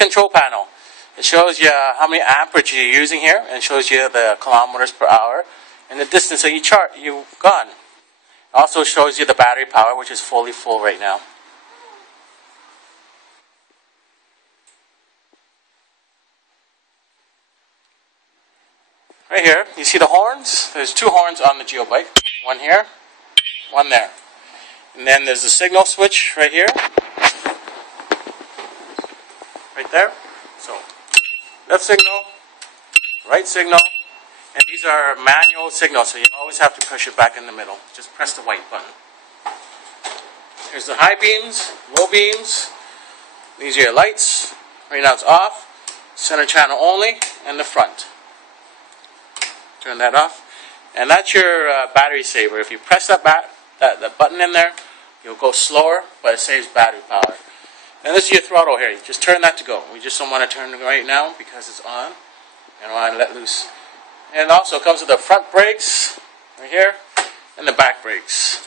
control panel. It shows you how many amperage you're using here, and shows you the kilometers per hour and the distance that you've gone. It also shows you the battery power, which is fully full right now. Right here, you see the horns? There's 2 horns on the GIO bike. One here, one there. And then there's the signal switch right here. Right there. So, left signal, right signal, and these are manual signals, so you always have to push it back in the middle. Just press the white button. Here's the high beams, low beams. These are your lights. Right now it's off. Center channel only, and the front. Turn that off. And that's your battery saver. If you press that button in there, you'll go slower, but it saves battery power. And this is your throttle here. You just turn that to go. We just don't want to turn it right now because it's on. And I want to let loose. And it also comes with the front brakes right here and the back brakes.